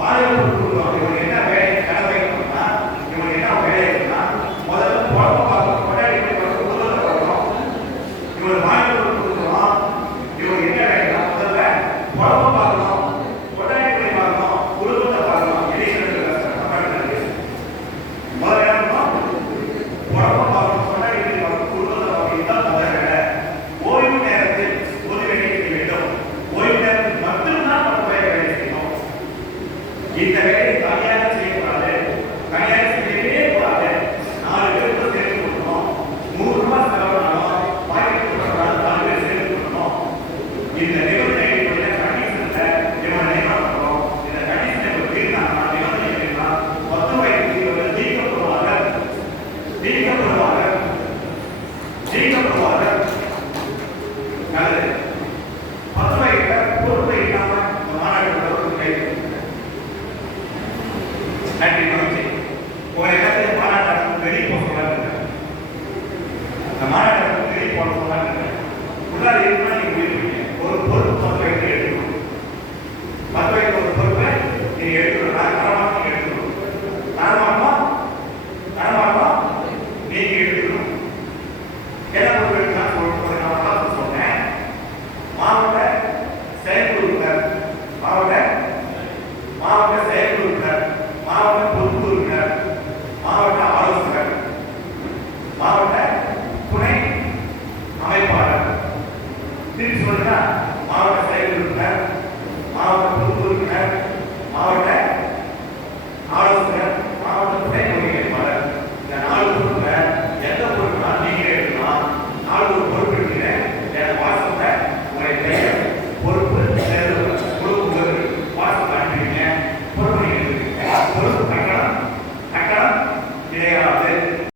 Mario இந்த நிபந்தனை கண்டிஷன்ல இவன் என்ன பண்றோம்? இந்த கண்டிஷனை தீர்த்தாங்கன்னா நிபந்தனை என்னன்னா மொத்த வயது நீக்கப்படுவார்கள் நல்லது. 10 வயதுல பொறுப்பை இல்லாம மாநாடு கை நன்றி மகிழ்ச்சி. உங்களை எல்லாத்தையும் மாநாட்டம் வெளியே போக சொல்லாங்க. அந்த மாநாட்டம் வெளியே போக சொல்லாங்க. உள்ளார இருக்குன்னா நீங்க முடிவு ஒரு பொறுப்பு 10 வயதுல எடுக்கணும். 10 வயதுல ஒரு பொறுப்பை நீங்க எடுக்கணும். தரமாட்டமா எடுக்கணும். தரமாட்டமா நீங்க எடுக்கணும். என்ன பொறுப்பு எடுக்கணும் சொன்னேன். மாவட்ட செயற்குழு உறுப்பினர், மாவட்ட செயற்குழு உறுப்பினர், மாவட்ட பொறுப்பு உறுப்பினர், மாவட்ட ஆலோசகர், மாவட்ட துணை அமைப்பாளர். திருப்பி சொல்லுங்க.